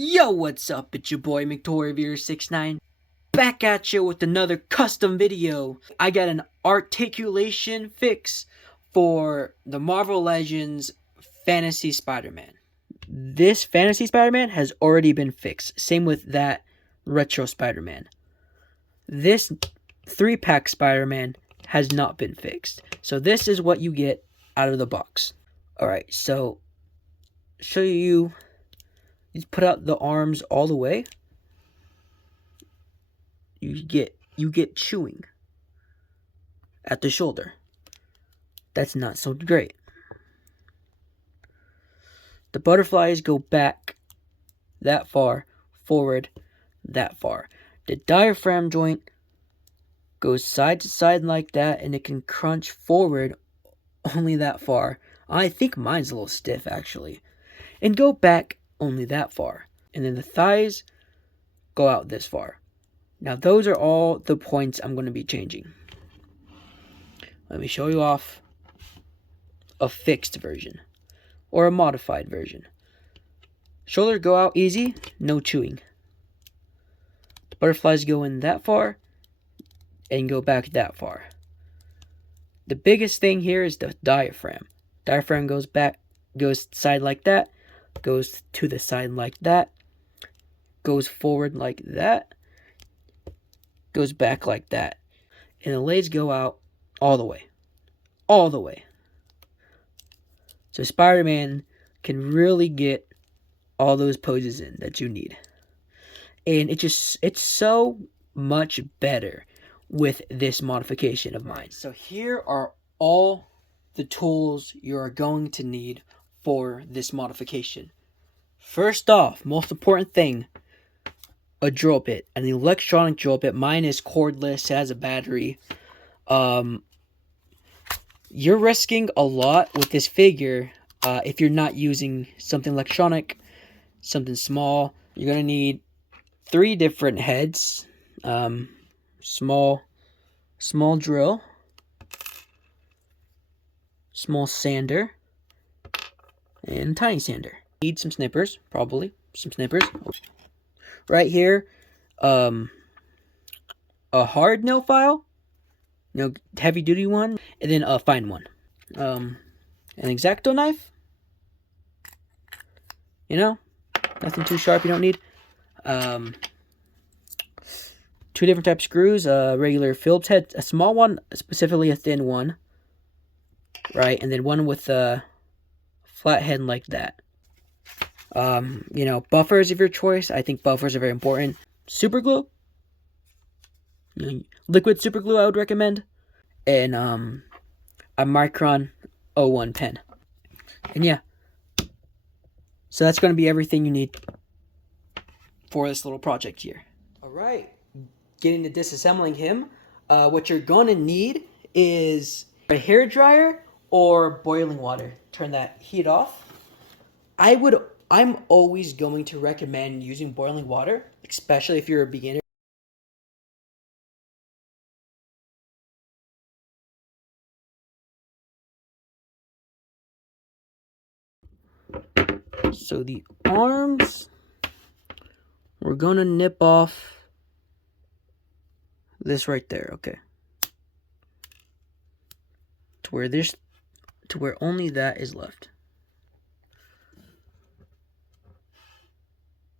Yo, what's up? It's your boy McToyReviewer69 back at you with another custom video. I got an articulation fix for the Marvel Legends Fantasy Spider-Man. This Fantasy Spider-Man has already been fixed. Same with that Retro Spider-Man. This 3-pack Spider-Man has not been fixed. So this is what you get out of the box. Alright, so show you put out the arms all the way. You get chewing at the shoulder. That's not so great. The butterflies go back that far, forward that far. The diaphragm joint goes side to side like that, and it can crunch forward only that far. I think mine's a little stiff actually. And go back only that far. And then the thighs go out this far. Now those are all the points I'm going to be changing. Let me show you off a fixed version or a modified version. Shoulders go out easy, no chewing. The butterflies go in that far and go back that far. The biggest thing here is the diaphragm. Diaphragm goes back, goes side like that, goes to the side like that, goes forward like that, goes back like that, and the legs go out all the way. All the way. So Spider-Man can really get all those poses in that you need. And it's so much better with this modification of mine. So here are all the tools you are going to need for this modification. First off, most important thing, a drill bit, an electronic drill bit. Mine is cordless, it has a battery. You're risking a lot with this figure if you're not using something electronic, something small. You're gonna need 3 different heads, small drill, small sander, and tiny sander. Need some snippers, probably some snippers. Right here, a hard nail file, heavy duty one, and then a fine one. An X-Acto knife, nothing too sharp you don't need. 2 different types of screws, a regular Phillips head, a small one, specifically a thin one, right, and then one with a flat head like that. Buffers of your choice. I think buffers are very important. Super glue, liquid super glue I would recommend, and a Micron 01 pen. And yeah, so that's going to be everything you need for this little project here. All right, getting to disassembling him. What you're going to need is a hair dryer or boiling water. Turn that heat off. I'm always going to recommend using boiling water, especially if you're a beginner. So the arms, we're gonna nip off this right there, okay? To where only that is left.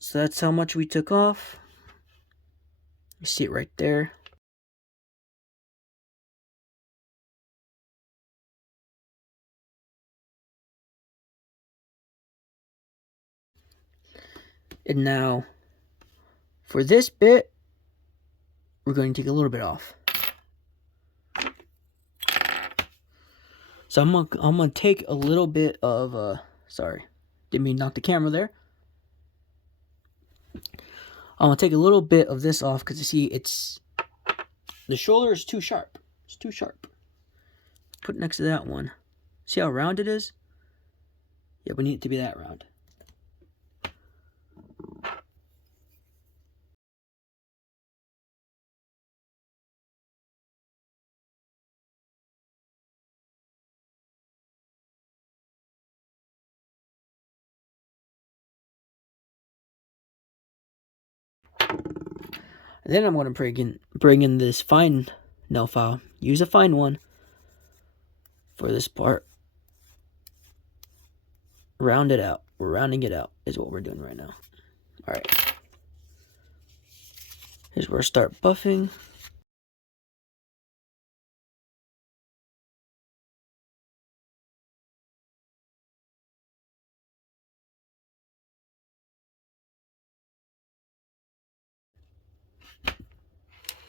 So that's how much we took off. You see it right there. And now, for this bit, we're going to take a little bit off. So I'm gonna take a little bit of sorry, didn't mean to knock the camera there. I'm gonna take a little bit of this off because you see the shoulder is too sharp. It's too sharp. Put it next to that one. See how round it is? Yeah, we need it to be that round. And then I'm going to bring in this fine nail file. Use a fine one for this part. Round it out. We're rounding it out is what we're doing right now. Alright. Here's where I start buffing.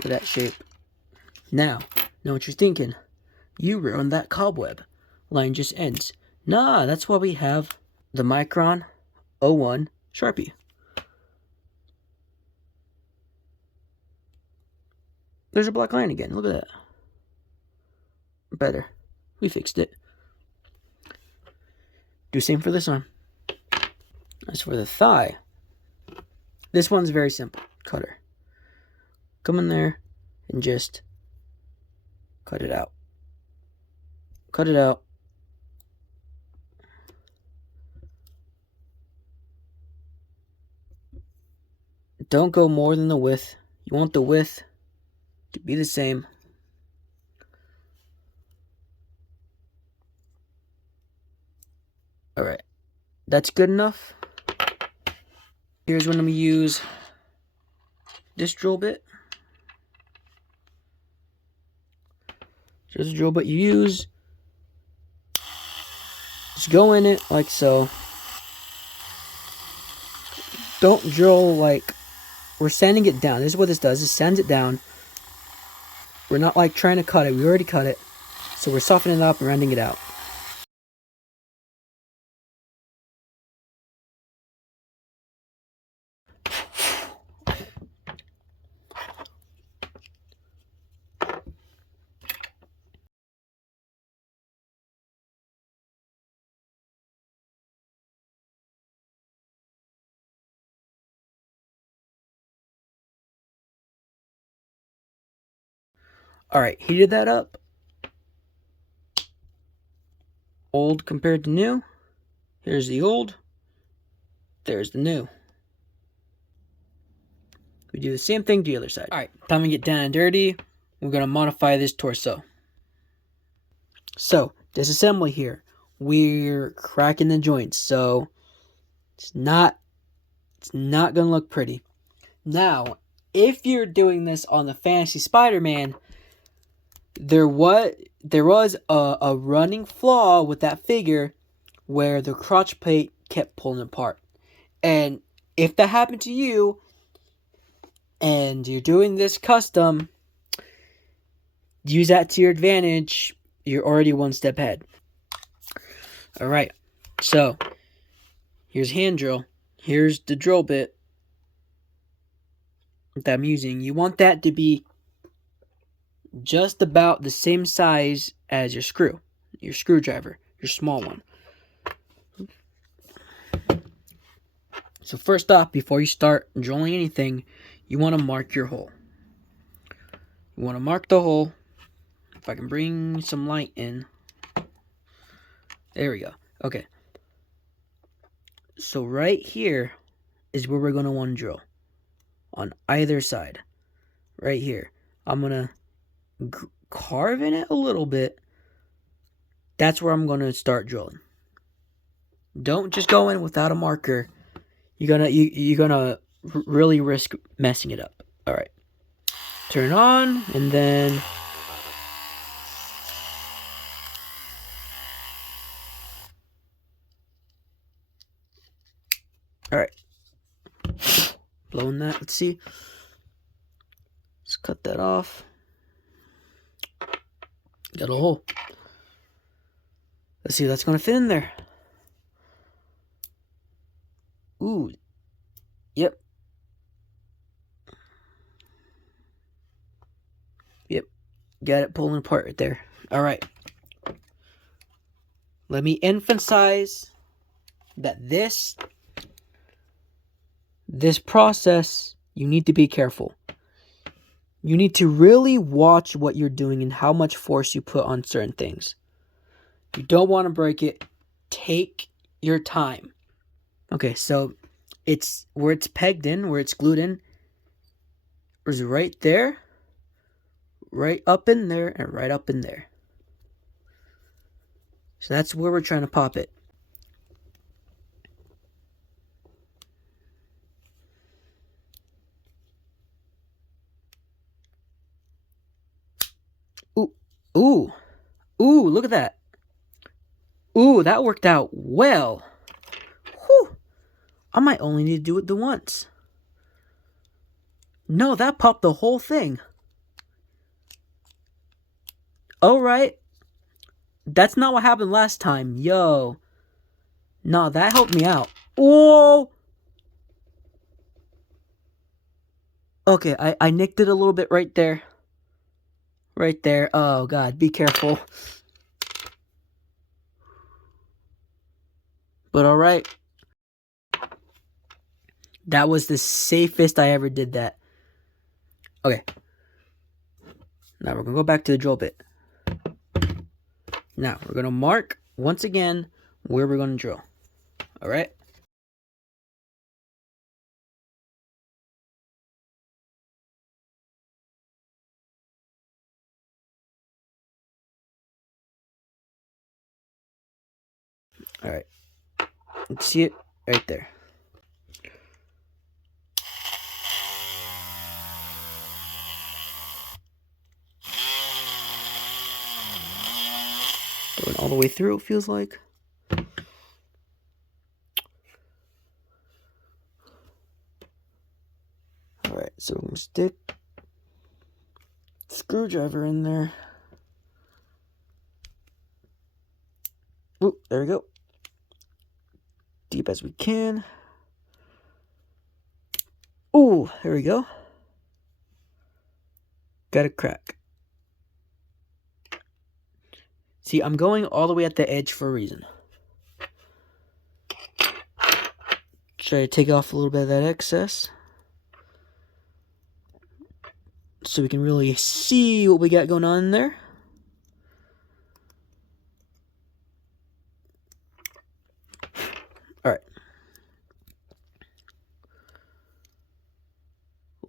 For that shape. Now, know what you're thinking. You ruined that cobweb. Line just ends. Nah, that's why we have the Micron 01 Sharpie. There's a black line again. Look at that. Better. We fixed it. Do same for this one. As for the thigh, this one's very simple. Cutter. Come in there and just cut it out. Cut it out. Don't go more than the width. You want the width to be the same. Alright. That's good enough. Here's when we use this drill bit. Here's the drill bit you use. Just go in it like so. Don't drill like we're sanding it down. This is what this does. It sands it down. We're not like trying to cut it. We already cut it. So we're softening it up and rounding it out. Alright, heated that up. Old compared to new. Here's the old. There's the new. We do the same thing to the other side. Alright, time to get down and dirty. We're going to modify this torso. So, disassembly here. We're cracking the joints. So, it's not going to look pretty. Now, if you're doing this on the Fantasy Spider-Man, there was a running flaw with that figure where the crotch plate kept pulling apart. And if that happened to you and you're doing this custom, use that to your advantage. You're already one step ahead. Alright, so here's hand drill. Here's the drill bit that I'm using. You want that to be just about the same size as your screwdriver, your small one. So first off, before you start drilling anything, you want to mark your hole. You want to mark the hole. If I can bring some light in. There we go. Okay. So right here is where we're going to want to drill. On either side. Right here. I'm going to carve in it a little bit. That's where I'm going to start drilling. Don't just go in without a marker. You're gonna really risk messing it up. All right, turn it on, and then all right, blowing that. Let's see. Let's cut that off. Got a hole. Let's see if that's gonna fit in there. Ooh. Yep. Yep. Got it pulling apart right there. All right. Let me emphasize that this process, you need to be careful. You need to really watch what you're doing and how much force you put on certain things. You don't want to break it. Take your time. Okay, so it's where it's pegged in, where it's glued in. is right there, right up in there, and right up in there. So that's where we're trying to pop it. Ooh, ooh, ooh, look at that. Ooh, that worked out well. Whew. I might only need to do it the once. No, that popped the whole thing. Alright. That's not what happened last time. Yo. Nah, that helped me out. Whoa! Okay, I nicked it a little bit right there. Right there. Oh, God. Be careful. But alright. That was the safest I ever did that. Okay. Now we're going to go back to the drill bit. Now, we're going to mark, once again, where we're going to drill. Alright? Alright. Let's see it right there. Going all the way through, it feels like. Alright, so I'm going to stick the screwdriver in there. Ooh, there we go. Deep as we can. Ooh, there we go. Got a crack. See, I'm going all the way at the edge for a reason. Try to take off a little bit of that excess, so we can really see what we got going on in there. Alright.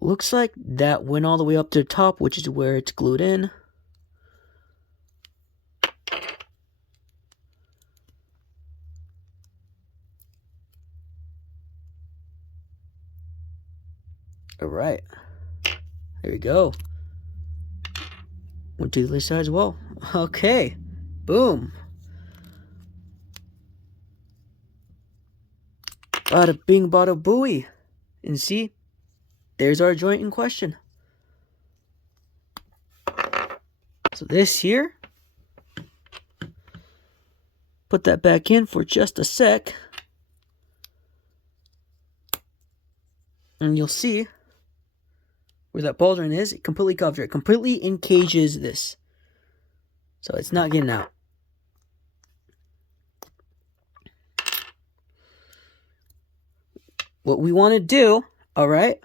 Looks like that went all the way up to the top, which is where it's glued in. Alright. There we go. Went to the other side as well. Okay. Boom. Bada bing, bada booey. And see, there's our joint in question. So this here, put that back in for just a sec. And you'll see where that ball joint is, it completely covers it. Completely encages this. So it's not getting out. What we want to do, alright,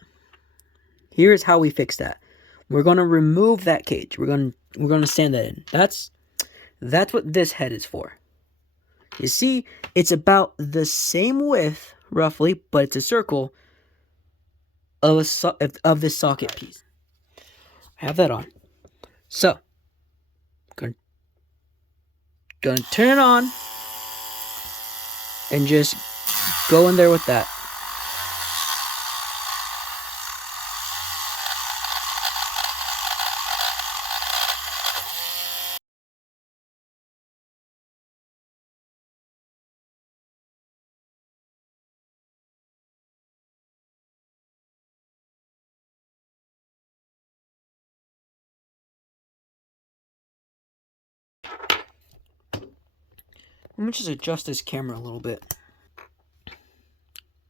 here's how we fix that. We're going to remove that cage. We're going to sand that in. That's what this head is for. You see, it's about the same width, roughly, but it's a circle of this socket piece. I have that on. So, gonna turn it on and just go in there with that. Let me just adjust this camera a little bit.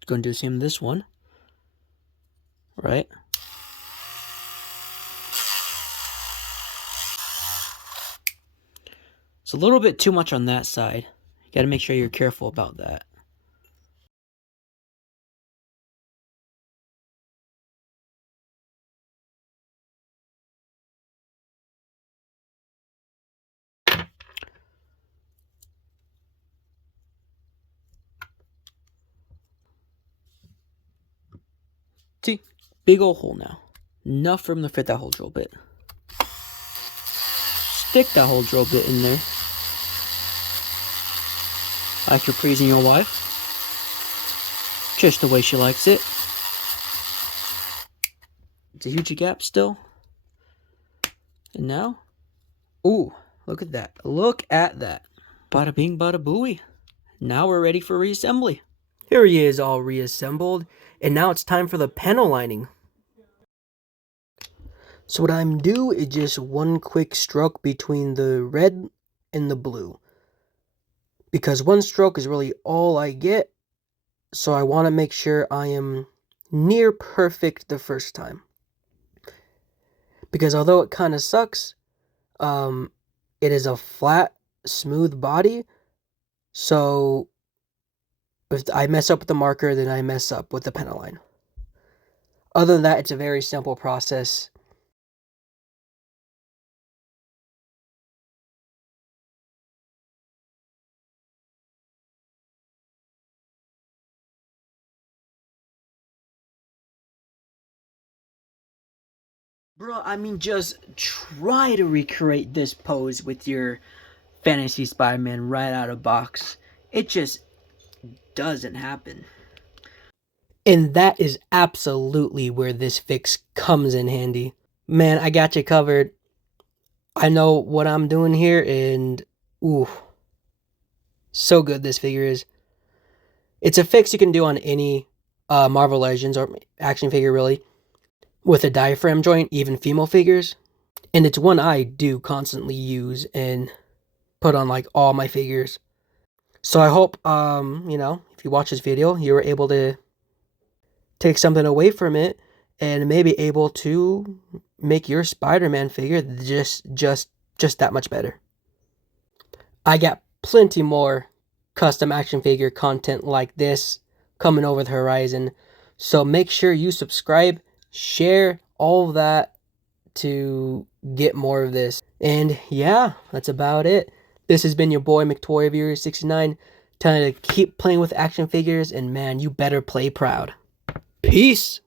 Going to do the same with this one. Right? It's a little bit too much on that side. You got to make sure you're careful about that. See? Big old hole now. enough for him to fit that whole drill bit. Stick that whole drill bit in there. Like you're praising your wife. Just the way she likes it. It's a huge gap still. And now, ooh, look at that. Look at that. Bada bing, bada booey. Now we're ready for reassembly. Here he is all reassembled. And now it's time for the panel lining. So what I'm doing is just one quick stroke between the red and the blue. Because one stroke is really all I get. So I want to make sure I am near perfect the first time. Because although it kind of sucks, it is a flat, smooth body. So if I mess up with the marker, then I mess up with the panel line. Other than that, it's a very simple process. Bro, I mean, just try to recreate this pose with your fantasy Spider-Man right out of box. It just doesn't happen. And that is absolutely where this fix comes in handy. Man, I got you covered. I know what I'm doing here, and ooh, so good this figure is. It's a fix you can do on any Marvel Legends or action figure, really, with a diaphragm joint, even female figures. And it's one I do constantly use and put on like all my figures. So I hope, you know, if you watch this video, you were able to take something away from it and maybe able to make your Spider-Man figure just that much better. I got plenty more custom action figure content like this coming over the horizon. So make sure you subscribe, share, all of that to get more of this. And yeah, that's about it. This has been your boy McToyReviewer69 telling you to keep playing with action figures, and man, you better play proud. Peace!